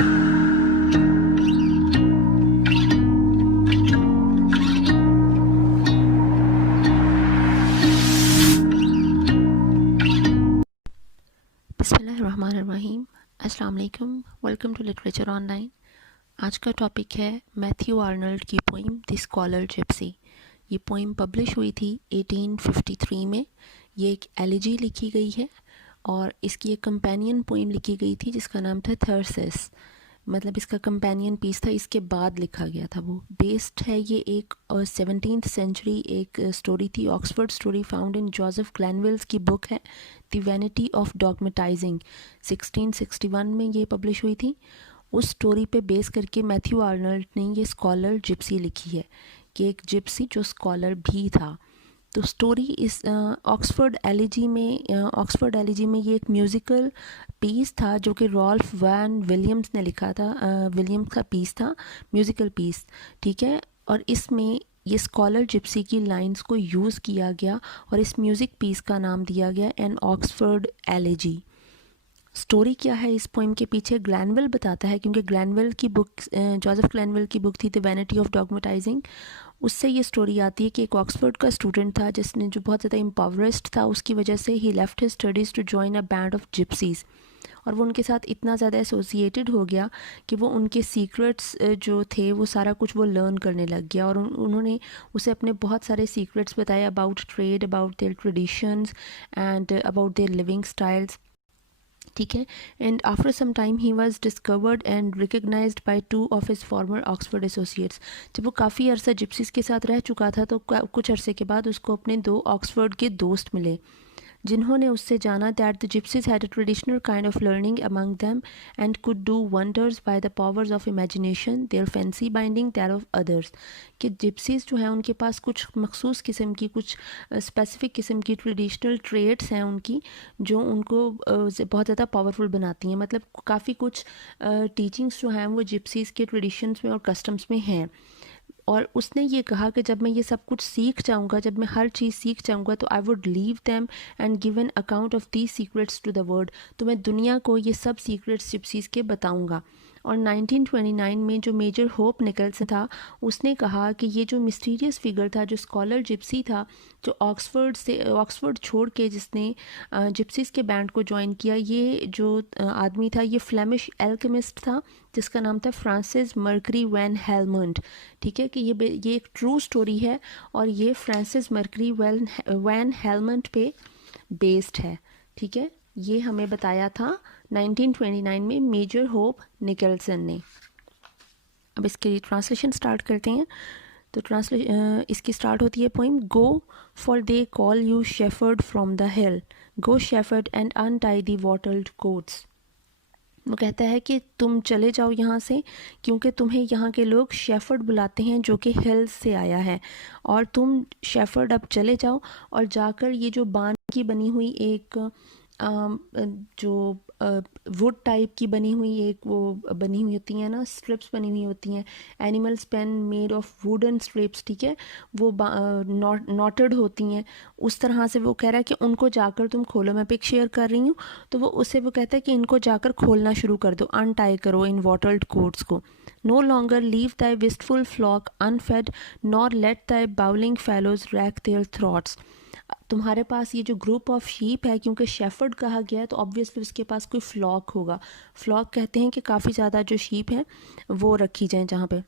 बिस्मिल्लाहिर्रहमानिर्रहीम। अस्सलाम वालेकुम, वेलकम टू लिटरेचर ऑनलाइन। आज का टॉपिक है मैथ्यू आर्नल्ड की पोइम द स्कॉलर जिप्सी। ये पोइम पब्लिश हुई थी 1853 में। ये एक एलिजी लिखी गई है और इसकी एक कंपेनियन पोइम लिखी गई थी जिसका नाम था थर्सेस, मतलब इसका कंपेनियन पीस था, इसके बाद लिखा गया था। वो बेस्ड है, ये एक 17th सेंचुरी एक स्टोरी थी, Oxford story found in Joseph Glanvill's की बुक है द वैनिटी ऑफ डॉगमेटाइजिंग। 1661 में ये पब्लिश हुई थी। उस स्टोरी पे बेस करके मैथ्यू आर्नल्ड ने ये स्कॉलर जिप्सी लिखी है कि एक जिप्सी जो स्कॉलर भी था। तो स्टोरी इस ऑक्सफोर्ड एलिजी में ये एक म्यूज़िकल पीस था जो कि रॉल्फ वैन विलियम्स ने लिखा था। विलियम्स का पीस था, म्यूज़िकल पीस, ठीक है। और इसमें ये स्कॉलर जिप्सी की लाइंस को यूज़ किया गया और इस म्यूज़िक पीस का नाम दिया गया एन ऑक्सफोर्ड एलिजी। स्टोरी क्या है इस पोइम के पीछे, ग्लैनविल बताता है, क्योंकि ग्लैनविल की बुक, जोसेफ ग्लैनविल की बुक थी द वैनिटी ऑफ डॉगमेटाइजिंग। उससे ये स्टोरी आती है कि एक ऑक्सफोर्ड का स्टूडेंट था जिसने जो बहुत ज़्यादा इम्पावरिस्ट था, उसकी वजह से ही left his studies to join a band of gypsies. और वो उनके साथ इतना ज़्यादा एसोसिएटेड हो गया कि वो उनके सीक्रेट्स जो थे वो सारा कुछ वो लर्न करने लग गया और उन्होंने उसे अपने बहुत सारे सीक्रेट्स बताए about trade, about their traditions and about their living styles, ठीक है। And after some time he was discovered and recognised by 2 of his former Oxford associates. जब वो काफ़ी अरसा जिप्सीज़ के साथ रह चुका था तो कुछ अरसे के बाद उसको अपने 2 ऑक्सफोर्ड के दोस्त मिले जिन्होंने उससे जाना that the gypsies had a traditional kind of learning among them and could do wonders by the powers of imagination their fancy binding that of others. कि जिप्सीज जो हैं उनके पास कुछ मखसूस किस्म की, कुछ स्पेसिफिक किस्म की ट्रेडिशनल ट्रेड्स हैं उनकी जो उनको बहुत ज़्यादा पावरफुल बनाती हैं। मतलब काफ़ी कुछ टीचिंग्स जो हैं वो जिप्सीज़ के ट्रेडिशंस में और कस्टम्स में हैं। और उसने ये कहा कि जब मैं ये सब कुछ सीख जाऊंगा, जब मैं हर चीज़ सीख जाऊंगा तो I would leave them and give an account of these secrets to the world. तो मैं दुनिया को ये सब सीक्रेट्स जिप्सीज़ के बताऊंगा। और 1929 में जो मेजर होप निकल्सन था उसने कहा कि ये जो मिस्टीरियस फिगर था, जो स्कॉलर जिप्सी था, जो ऑक्सफोर्ड छोड़ के जिसने जिप्सीज़ के बैंड को ज्वाइन किया, ये जो आदमी था ये फ्लेमिश एल्केमिस्ट था जिसका नाम था फ्रांसिस मर्करी वैन हेलमंड, ठीक है। कि ये एक ट्रू स्टोरी है और ये फ्रांसिस मर्करी वैन हेलमंड पे बेस्ड है, ठीक है। ये हमें बताया था 1929 में मेजर होप निकल्सन ने। अब इसकी ट्रांसलेशन स्टार्ट करते हैं। तो इसकी स्टार्ट होती है poem, go for they call you shepherd from the hill, go shepherd and untie the wattled quotes. वो कहता है कि तुम चले जाओ यहाँ से क्योंकि तुम्हें यहाँ के लोग शेफर्ड बुलाते हैं जो कि हिल्स से आया है, और तुम शेफर्ड अब चले जाओ और जाकर ये जो बान की बनी हुई एक जो वुड टाइप की बनी हुई एक वो बनी हुई होती हैं ना, स्ट्रिप्स बनी हुई होती हैं, animals pen made of wooden strips, ठीक है, वो नॉटेड होती हैं। उस तरह से वो कह रहा है कि उनको जाकर तुम खोलो। मैं पिक शेयर कर रही हूँ तो वो कहता है कि इनको जाकर खोलना शुरू कर दो, अनटाई करो इन वॉटल्ड कोट्स को। No longer leave thy wistful flock unfed nor let thy bawling fellows rack their throats. तुम्हारे पास ये जो ग्रुप ऑफ शीप है, क्योंकि शेफर्ड कहा गया है तो ऑब्वियसली उसके पास कोई फ्लॉक होगा। फ्लॉक कहते हैं कि काफ़ी ज़्यादा जो शीप हैं वो रखी जाएं जहाँ पे।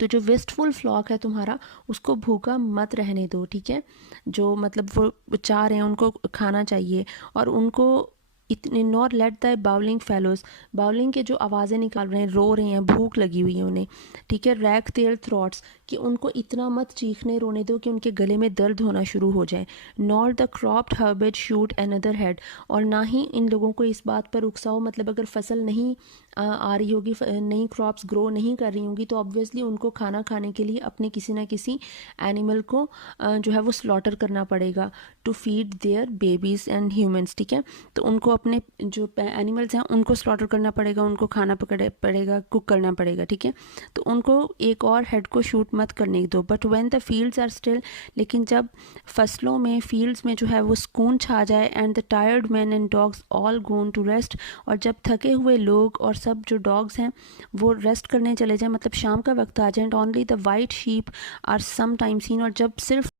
तो जो वेस्टफुल फ्लॉक है तुम्हारा, उसको भूखा मत रहने दो, ठीक है। जो मतलब वो चाह रहे हैं उनको खाना चाहिए, और उनको इतने not let the bowling fellows, bowling के जो आवाज़ें निकाल रहे हैं, रो रहे हैं, भूख लगी हुई है उन्हें, ठीक है। रैक देयर थ्रॉट्स, कि उनको इतना मत चीखने रोने दो कि उनके गले में दर्द होना शुरू हो जाए। Nor the cropped herbage shoot another head, और ना ही इन लोगों को इस बात पर उकसाओ, मतलब अगर फसल नहीं आ रही होगी, नई क्रॉप्स ग्रो नहीं कर रही होंगी तो ऑब्वियसली उनको खाना खाने के लिए अपने किसी ना किसी एनिमल को जो है वो स्लॉटर करना पड़ेगा to feed their babies and humans, ठीक है। तो उनको अपने जो एनिमल्स हैं उनको स्लॉटर करना पड़ेगा, उनको खाना पड़ेगा, कुक करना पड़ेगा, ठीक है। तो उनको एक और हेड को शूट मत करने दो। But when the fields are still, लेकिन जब फसलों में, फील्ड्स में जो है वो सुकून छा जाए, and the tired man and dogs all gone to rest, और जब थके हुए लोग और सब जो डॉग्स हैं वो रेस्ट करने चले जाएं, मतलब शाम का वक्त आ जाए, and only the white sheep are some time seen, और जब सिर्फ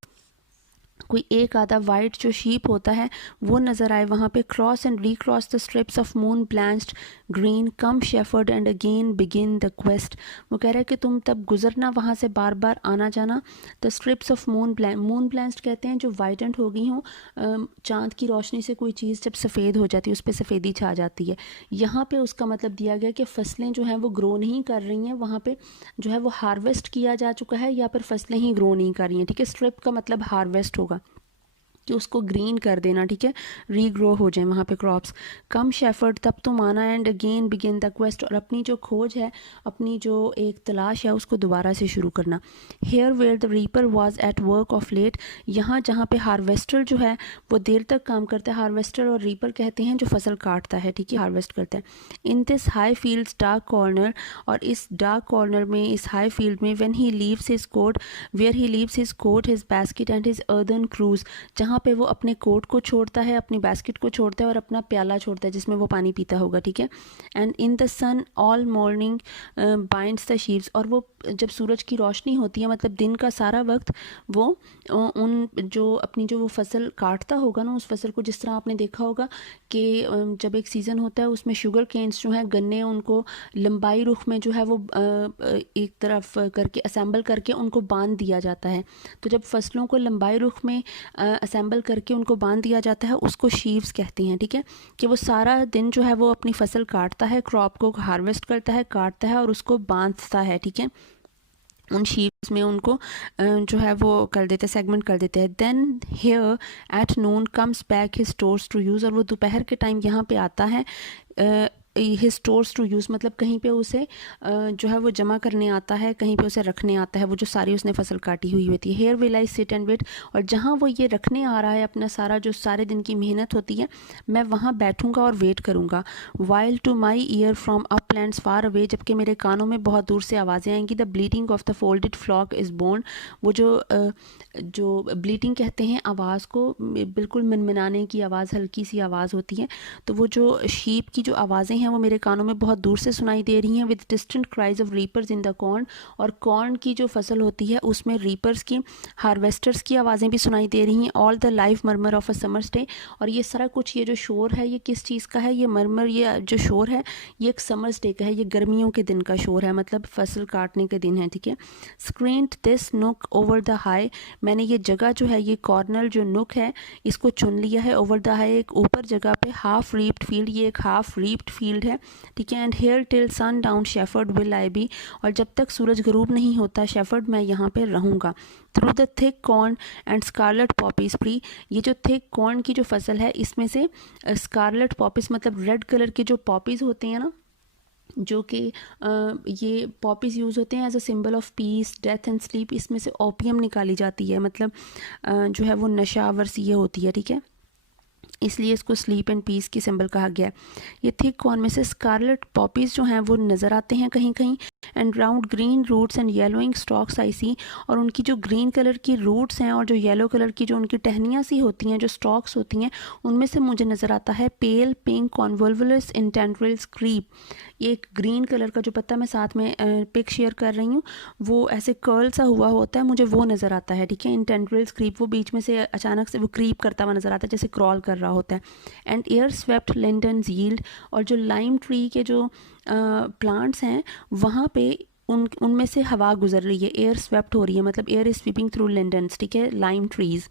कोई एक आधा वाइट जो शीप होता है वो नज़र आए वहाँ पे, cross and recross the strips of moon blanched green, come shepherd and again begin the quest. वो कह रहा है कि तुम तब गुजरना वहाँ से, बार बार आना जाना। द स्ट्रिप्स ऑफ मून ब्लैंच्ड कहते हैं जो वाइटेंड हो गई हों, चाँद की रोशनी से कोई चीज़ जब सफ़ेद हो जाती है उस पर सफ़ेदी छा जाती है। यहाँ पे उसका मतलब दिया गया कि फ़सलें जो हैं वो ग्रो नहीं कर रही हैं, वहाँ पे जो है वो हार्वेस्ट किया जा चुका है, या फिर फसलें ही ग्रो नहीं कर रही हैं। ठीक है, स्ट्रिप का मतलब हार्वेस्ट होगा कि उसको ग्रीन कर देना, ठीक है, रीग्रो हो जाए वहाँ पे क्रॉप्स। कम शेफर्ड, तब तुम आना, and again begin the quest, और अपनी जो खोज है, अपनी जो एक तलाश है उसको दोबारा से शुरू करना। Here where the reaper was at work of late, यहाँ जहाँ पे हार्वेस्टर जो है वो देर तक काम करता है, हार्वेस्टर और रीपर कहते हैं जो फसल काटता है, ठीक है, हार्वेस्ट करता है। In this high fields dark corner, और इस डार्क कॉर्नर में, इस हाई फील्ड में, when he leaves his coat, where he leaves his coat, his basket and his earthen cruse, जहाँ पे वो अपने कोट को छोड़ता है, अपनी बास्केट को छोड़ता है और अपना प्याला छोड़ता है जिसमें वो पानी पीता होगा, ठीक है। And in the sun all morning binds the sheeps, और वो जब सूरज की रोशनी होती है, मतलब दिन का सारा वक्त, वो उन जो अपनी जो वो फसल काटता होगा ना, उस फसल को, जिस तरह आपने देखा होगा कि जब एक सीज़न होता है उसमें शुगर केन्स जो हैं, गन्ने, उनको लंबाई रुख में जो है वो एक तरफ करके असेंबल करके उनको बांध दिया जाता है। तो जब फसलों को लंबाई रुख में असेंबल करके उनको बांध दिया जाता है उसको शीव्स कहते हैं, ठीक है, कि वो सारा दिन जो है वो अपनी फसल काटता है, क्रॉप को हार्वेस्ट करता है, काटता है और उसको बांधता है, ठीक है। उन शीप्स में उनको जो है वो कर देते हैं, सेगमेंट कर देते हैं। Then here at noon comes back his stores to use, और वो दोपहर के टाइम यहाँ पे आता है, हिज स्टोर्स टू यूज़ मतलब कहीं पे उसे जो है वो जमा करने आता है, कहीं पे उसे रखने आता है, वो जो सारी उसने फसल काटी हुई होती है। Here will I sit and wait, और जहाँ वो ये रखने आ रहा है अपना सारा जो सारे दिन की मेहनत होती है, मैं वहाँ बैठूँगा और वेट करूँगा। While to my ear from uplands far away, जबकि मेरे कानों में बहुत दूर से आवाज़ें आएंगी। The bleating of the folded flock is borne, वो जो ब्लीटिंग कहते हैं आवाज़ को, बिल्कुल मनमनाने की आवाज़, हल्की सी आवाज़ होती है, तो वो जो शीप की जो आवाज़ें हैं वो मेरे कानों में बहुत दूर से सुनाई दे रही हैं। With distant cries of reapers in the corn, और कॉर्न की जो फसल होती है उसमें रीपर्स की, हार्वेस्टर्स की आवाज़ें भी सुनाई दे रही हैं। All the live murmur of a summers day, और ये सारा कुछ, ये जो शोर है ये किस चीज़ का है, ये मर्मर, ये जो शोर है ये एक समर्स डे का है, ये गर्मियों के दिन का शोर है, मतलब फसल काटने के दिन है, ठीक है। स्क्रीन्ड दिस नुक ओवर द हाई, मैंने ये जगह जो है, ये कॉर्नर जो नुक है इसको चुन लिया है। ओवर द हाई, एक ऊपर जगह पे, हाफ रीप्ड फील्ड, ये एक हाफ रीप्ड फील्ड है, ठीक है। And here till sundown shepherd will I be, और जब तक सूरज गरूब नहीं होता शेफर्ड मैं यहाँ पे रहूँगा। Through the thick corn and scarlet poppies free, ये जो थिक कॉर्न की जो फसल है इसमें से स्कारलेट पॉपीज मतलब रेड कलर के जो पॉपीज होते हैं ना, जो कि ये पॉपीज़ यूज़ होते हैं as a symbol of peace, death and sleep, इसमें से ओपियम निकाली जाती है, मतलब जो है वो नशा आवर ये होती है, ठीक है, इसलिए इसको स्लीप एंड पीस की सिंबल कहा गया है। ये थिक कॉर्न में से स्कारलेट पॉपीज़ जो हैं वो नज़र आते हैं कहीं कहीं। And round green roots and yellowing stalks I see, और उनकी जो ग्रीन कलर की रूट्स हैं और जो येलो कलर की जो उनकी टहनियाँ सी होती हैं, जो स्टॉक्स होती हैं, उनमें से मुझे नज़र आता है पेल पिंक कॉन्वोल्वुलस इन टेंड्रिल्स क्रीप। ये एक ग्रीन कलर का जो पत्ता, मैं साथ में पिक शेयर कर रही हूँ, वो ऐसे कर्ल सा हुआ होता है, मुझे वो नज़र आता है, ठीक है। इन टेंड्रिल्स क्रीप, वो बीच में से अचानक से वो क्रीप करता हुआ नज़र आता है, जैसे क्रॉल कर रहा होता है। एंड एयर स्वेप्ट लिंडन्स यील्ड, और जो लाइम ट्री के जो प्लांट्स हैं वहाँ पे उनमें से हवा गुजर रही है, एयर स्वेप्ट हो रही है, मतलब एयर इज स्वीपिंग थ्रू लिंडन्स, ठीक है, lime trees.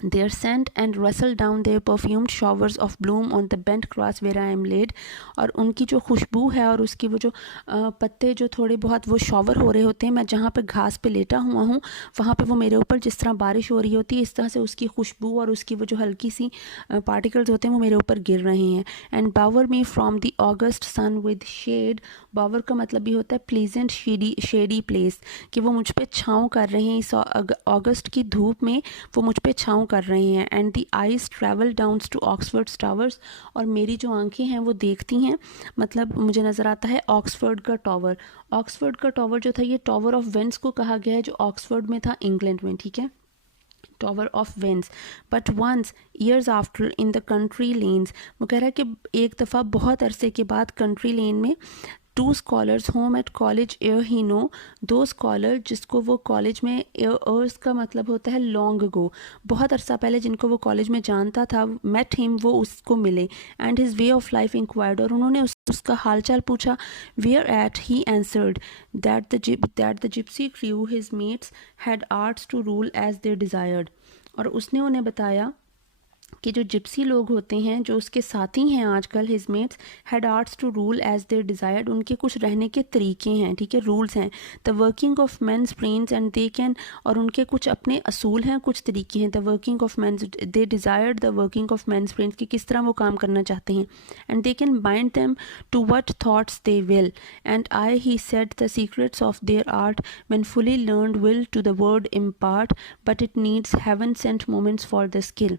Their scent and rustle down their perfumed showers of bloom on the bent grass where I am laid, और उनकी जो खुशबू है और उसकी वो जो पत्ते जो थोड़े बहुत वो शॉवर हो रहे होते हैं, मैं जहाँ पे घास पे लेटा हुआ हूँ वहाँ पे वो मेरे ऊपर जिस तरह बारिश हो रही होती है इस तरह से उसकी खुशबू और उसकी वो जो हल्की सी पार्टिकल्स होते हैं वो मेरे ऊपर गिर रहे हैं। And bower me from the August sun with shade, bower का मतलब भी होता है प्लीजेंट शेडी प्लेस, कि वो मुझ पे छाँव कर रहे हैं, इस अगस्त की धूप में वो मुझ पे छाँव कर रहे हैं. And the eyes travel down to Oxford towers, और मेरी जो आंखें हैं वो देखती हैं, मतलब मुझे नज़र आता है ऑक्सफोर्ड का टावर. ऑक्सफोर्ड का टावर जो था ये टावर ऑफ वेंस को कहा गया है, जो ऑक्सफोर्ड में था इंग्लैंड में. ठीक है, टावर ऑफ वेंस. But once years after in the country lanes, वो कह रहा है कि एक दफ़ा बहुत अरसे के बाद कंट्री लेन में two scholars whom at college ere he know, दो स्कॉलर जिसको वो कॉलेज में, एयर्स का मतलब होता है लॉन्ग अगो, बहुत अरसा पहले जिनको वो कॉलेज में जानता था, मेट हिम, वो उसको मिले. And his way of life inquired, और उन्होंने उसका हालचाल पूछा. Whereat he answered that the gypsy crew his mates had arts to rule as they desired. और उसने उन्हें बताया कि जो जिप्सी लोग होते हैं, जो उसके साथी हैं आजकल, his mates had arts to rule as their desired, उनके कुछ रहने के तरीके हैं. ठीक है, रूल्स हैं. The working of men's brains and they can, और उनके कुछ अपने असूल हैं, कुछ तरीके हैं. The working of men's, they desired the working of men's brains, कि किस तरह वो काम करना चाहते हैं. And they can bind them to what thoughts they will. And I he said the secrets of their art when fully learned will to the word impart, but it needs haven sent moments for the skill.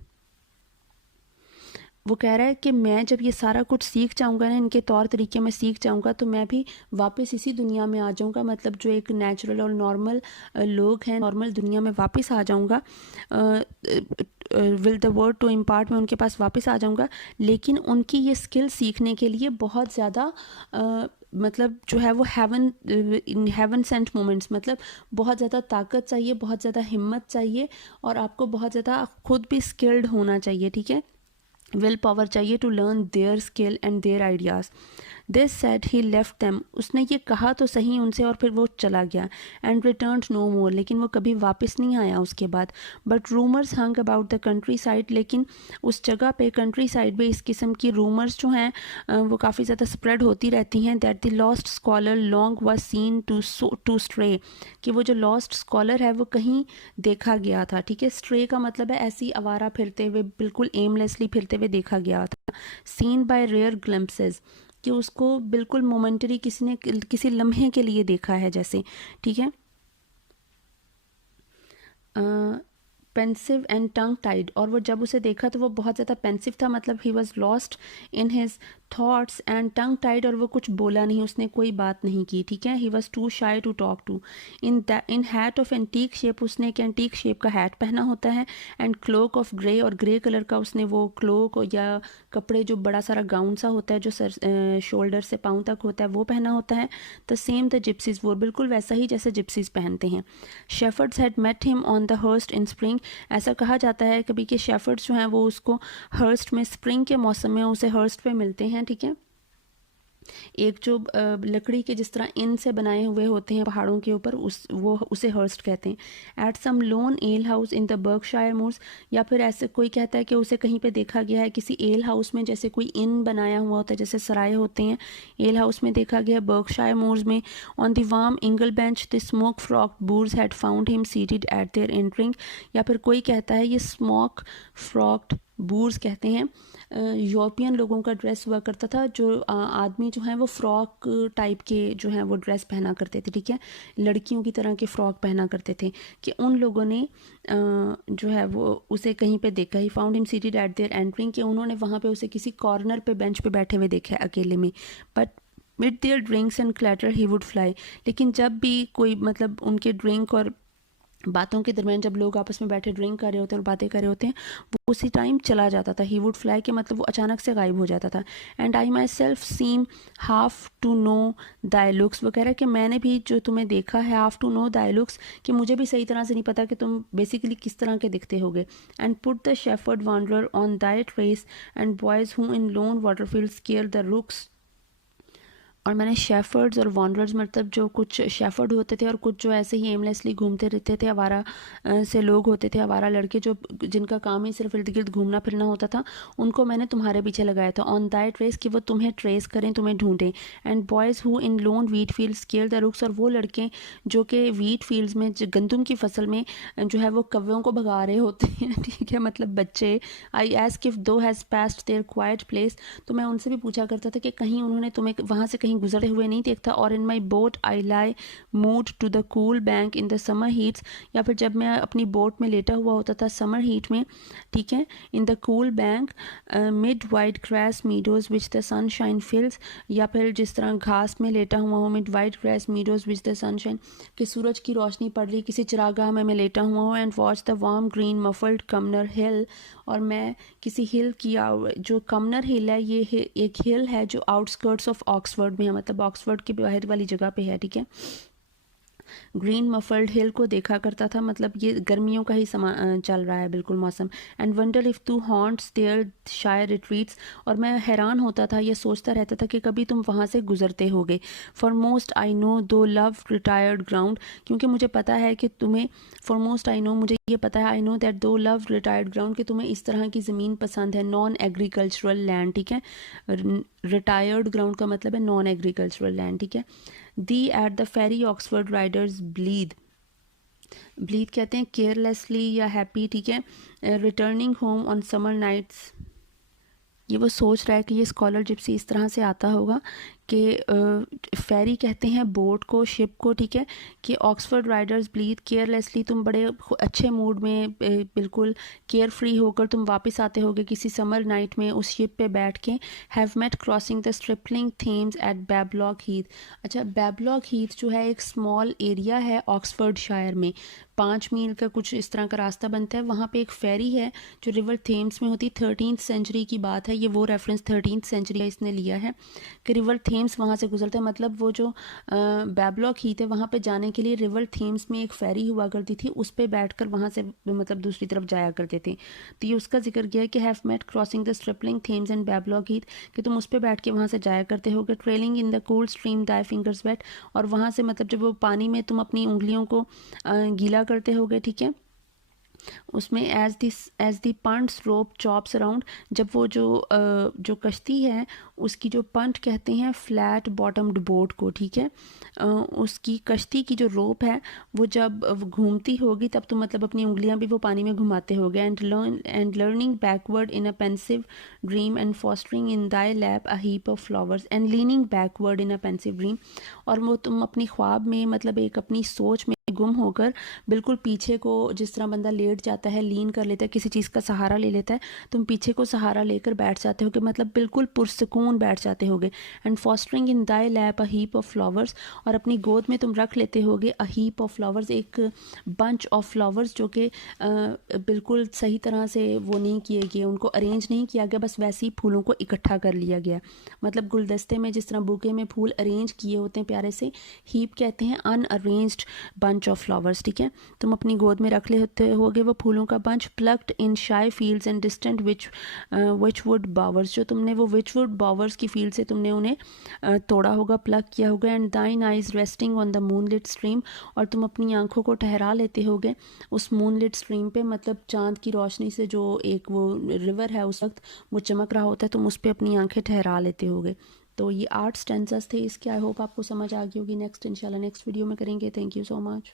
वो कह रहा है कि मैं जब ये सारा कुछ सीख जाऊंगा ना, इनके तौर तरीके में सीख जाऊंगा, तो मैं भी वापस इसी दुनिया में आ जाऊंगा, मतलब जो एक नेचुरल और नॉर्मल लोग हैं, नॉर्मल दुनिया में वापस आ जाऊंगा. Will the word to impart में उनके पास वापस आ जाऊंगा. लेकिन उनकी ये स्किल सीखने के लिए बहुत ज़्यादा मतलब जो है वो हेवन सेंट मोमेंट्स, मतलब बहुत ज़्यादा ताकत चाहिए, बहुत ज़्यादा हिम्मत चाहिए, और आपको बहुत ज़्यादा खुद भी स्किल्ड होना चाहिए. ठीक है, विल पावर चाहिए to learn their skill and their ideas. This said he left them, उसने ये कहा तो सही उनसे, और फिर वो चला गया. एंड रिटर्न्ड नो मोर, लेकिन वो कभी वापस नहीं आया उसके बाद. But rumours hung about the country side, लेकिन उस जगह पे कंट्री साइड में इस किस्म की रूमर्स जो हैं वो काफ़ी ज़्यादा स्प्रेड होती रहती हैं. That the lost scholar long was seen to stray, कि वो जो लॉस्ट स्कॉलर है वो कहीं देखा गया था. ठीक है, स्ट्रे का मतलब है ऐसी आवारा फिरते हुए, बिल्कुल एमलेसली फिरते हुए देखा गया था. सीन बाय रेयर ग्लिम्पसेस, कि उसको बिल्कुल मोमेंटरी किसी लम्हे के लिए देखा है जैसे. ठीक है, पेंसिव एंड टंग टाइड, और वो जब उसे देखा तो वो बहुत ज़्यादा पेंसिव था, मतलब he was lost in his thoughts, and tongue tied, और वो कुछ बोला नहीं, उसने कोई बात नहीं की. ठीक है, he was too shy to talk to. In hat of antique shape, उसने एक एंटीक शेप का हैट पहना होता है. एंड क्लोक ऑफ ग्रे, और ग्रे कलर का उसने वो क्लोक या कपड़े, जो बड़ा सारा गाउन सा होता है, जो सर शोल्डर से पाँव तक होता है, वो पहना होता है. द सेम द जिप्सीज, वो बिल्कुल वैसा ही जैसे जिप्सीज पहनते हैं. Shepherds had met him on the hurst in spring, ऐसा कहा जाता है कभी कि शेफर्ड्स जो हैं वो उसको हर्स्ट में, स्प्रिंग के मौसम में उसे हर्स्ट पे मिलते हैं. ठीक है, एक जो लकड़ी के जिस तरह इन से बनाए हुए होते हैं पहाड़ों के ऊपर, उसे हर्स्ट कहते हैं. At some lone ale house in the Berkshire moors, या फिर ऐसे कोई कहता है कि उसे कहीं पे देखा गया है किसी एल हाउस में, जैसे कोई इन बनाया हुआ होता है, जैसे सराय होते हैं, एल हाउस में देखा गया बर्कशायर मूर्स में. On the warm ingle bench the smoke frocked boors had found him seated at their entering, या फिर कोई कहता है ये स्मोक फ्रॉक्ड बूर्स कहते हैं, यूरोपियन लोगों का ड्रेस हुआ करता था, जो आदमी जो हैं वो फ्रॉक टाइप के जो हैं वो ड्रेस पहना करते थे. ठीक है, लड़कियों की तरह के फ्रॉक पहना करते थे, कि उन लोगों ने जो है वो उसे कहीं पे देखा. He found him seated at their entering, कि उन्होंने वहाँ पे उसे किसी कॉर्नर पे बेंच पे बैठे हुए देखा है अकेले में. But with their drinks and clatter he would fly, लेकिन जब भी कोई, मतलब उनके ड्रिंक और बातों के दरमियान जब लोग आपस में बैठे ड्रिंक कर रहे होते हैं और बातें कर रहे होते हैं, वो उसी टाइम चला जाता था. ही वुड फ्लाई, के मतलब वो अचानक से गायब हो जाता था. And I myself seem half to know thy looks, वो कह रहा है कि मैंने भी जो तुम्हें देखा है, half to know thy looks, कि मुझे भी सही तरह से नहीं पता कि तुम बेसिकली किस तरह के दिखते होगे. And put the shepherd wanderer on thy trace and boys who in lone waterfield scare the rooks, और मैंने शेफर्ड्स और वॉन्डरर्स, मतलब जो कुछ शेफर्ड होते थे और कुछ जो ऐसे ही एमलेसली घूमते रहते थे, आवारा से लोग होते थे, आवारा लड़के जो जिनका काम ही सिर्फ इर्द गिर्द घूमना फिरना होता था, उनको मैंने तुम्हारे पीछे लगाया था. ऑन दाई ट्रेस, कि वो तुम्हें ट्रेस करें, तुम्हें ढूंढें. And boys who in lone wheat fields scare the rooks, और वो लड़के जो कि वीट फील्ड्स में, गंदम की फसल में जो है वो कौवों को भगा रहे होते हैं. ठीक है, मतलब बच्चे. I ask if thou has passed their quiet place, तो मैं उनसे भी पूछा करता था कि कहीं उन्होंने तुम्हें वहाँ से कहीं गुजरते हुए नहीं देखता, और in my boat I lie moored to the cool bank in the summer heats, या फिर जब मैं अपनी बोट में लेटा हुआ होता था समर हीट में, ठीक है, in the cool bank mid white grass meadows which the sunshine fills, या फिर जिस तरह घास में लेटा हुआ हूँ, mid white grass meadows which the sunshine, कि सूरज की रोशनी पड़ रही, किसी चिरागाह में मैं लेटा हुआ हूँ, and watch the warm green muffled Cumnor hill, और मैं किसी हिल की, जो कमनर हिल है ये एक हिल है जो आउटस्कर्ट्स ऑफ ऑक्सफोर्ड में है, मतलब ऑक्सफोर्ड के बाहर वाली जगह पे है, ठीक है। ग्रीन मफल्ड हिल को देखा करता था, मतलब ये गर्मियों का ही चल रहा है बिल्कुल मौसम। And wonder if to haunts their shire retreats, और मैं हैरान होता था, ये सोचता रहता था कि कभी तुम वहाँ से गुजरते होगे। फॉर मोस्ट आई नो दो लव रिटायर्ड ग्राउंड, क्योंकि मुझे पता है कि तुम्हें, फॉर मोस्ट आई नो, मुझे ये पता है, आई नो दैट दो लव रिटायर्ड ग्राउंड, कि तुम्हें इस तरह की ज़मीन पसंद है, नॉन एग्रीकल्चरल लैंड, ठीक है। रिटायर्ड ग्राउंड का मतलब है नॉन एग्रीकल्चरल लैंड, ठीक है। The at the ferry Oxford riders blithe, blithe कहते हैं केयरलेसली या हैप्पी, ठीक है। Returning home on summer nights, ये वो सोच रहा है कि ये स्कॉलर जिप्सी इस तरह से आता होगा कि फेरी कहते हैं बोट को, शिप को, ठीक है, कि ऑक्सफोर्ड राइडर्स ब्लीड केयरलेसली, तुम बड़े अच्छे मूड में बिल्कुल केयर फ्री होकर तुम वापस आते होगे किसी समर नाइट में उस शिप पे बैठ के। Have met crossing the stripling Thames at Bablock Hithe, अच्छा बैबलॉग हीथ जो है एक स्मॉल एरिया है ऑक्सफोर्ड शायर में, 5 मील का कुछ इस तरह का रास्ता बनता है, वहाँ पे एक फेरी है जो रिवर थेम्स में होती, 13th सेंचुरी की बात है, ये वो रेफरेंस 13th सेंचुरी का इसने लिया है कि रिवर थेम्स वहाँ से गुजरते हैं, मतलब वो जो बैबलॉग हीथ है वहाँ पे जाने के लिए रिवर थेम्स में एक फेरी हुआ करती थी, उस पर बैठ कर वहाँ से मतलब दूसरी तरफ जाया करते थे। तो ये उसका जिक्र किया है कि have met crossing the stripling Thames and Bablock Hithe, कि तुम उस पर बैठ के वहाँ से जाया करते होगे। Trailing in the cold stream thy fingers wet, और वहाँ से मतलब जब वो पानी में तुम अपनी उंगलियों को गीला करते होगे, ठीक है, उसमें as the punt's rope chops around, जब वो जो कश्ती है उसकी जो पंट कहते हैं फ्लैट बॉटम्ड बोट को, ठीक है, उसकी कश्ती की जो रोप है वो जब घूमती होगी तब तो मतलब अपनी उंगलियां भी वो पानी में घुमाते होगे। And learning backward in a pensive dream and fostering in Dai lap a heap of flowers and leaning backward in a pensive dream, और वो तुम अपनी ख्वाब में मतलब एक अपनी सोच में गुम होकर बिल्कुल पीछे को, जिस तरह बंदा लेट जाता है, लीन कर लेता है, किसी चीज़ का सहारा ले लेता है, तुम पीछे को सहारा लेकर बैठ जाते होगे, मतलब बिल्कुल पुरसकून बैठ जाते होगे। And fostering in Dai lap a heap of flowers, और अपनी गोद में तुम रख लेते होगे अ हीप ऑफ फ्लावर्स, एक बंच ऑफ फ्लावर्स जो कि बिल्कुल सही तरह से वो नहीं किए गए, उनको अरेंज नहीं किया गया, बस वैसे ही फूलों को इकट्ठा कर लिया गया, मतलब गुलदस्ते में जिस तरह बुके में फूल अरेंज किए होते हैं प्यारे से, हीप कहते हैं अनअरेंज्ड बंच ऑफ फ्लावर्स, ठीक है। तुम अपनी गोद में रख लेते होगे वो फूलों का बंच। प्लक्ड इन शाई फील्ड्स एंड डिस्टेंट विचवुड बावर्स, जो तुमने वो विचवुड बावर्स की फील्ड से तुमने उन्हें तोड़ा होगा, प्लक किया होगा। एंड दाइन eyes resting on the moonlit stream, और तुम अपनी आंखों को ठहरा लेते होगे उस मूनलिट स्ट्रीम पे, मतलब चांद की रोशनी से जो एक वो रिवर है उस वक्त वो चमक रहा होता है, तुम उस पर अपनी आंखें ठहरा लेते होगे। तो ये 8 स्टेंजास थे इसके। आई होप आपको समझ आ गई होगी। नेक्स्ट इंशाल्लाह नेक्स्ट वीडियो में करेंगे। Thank you so much.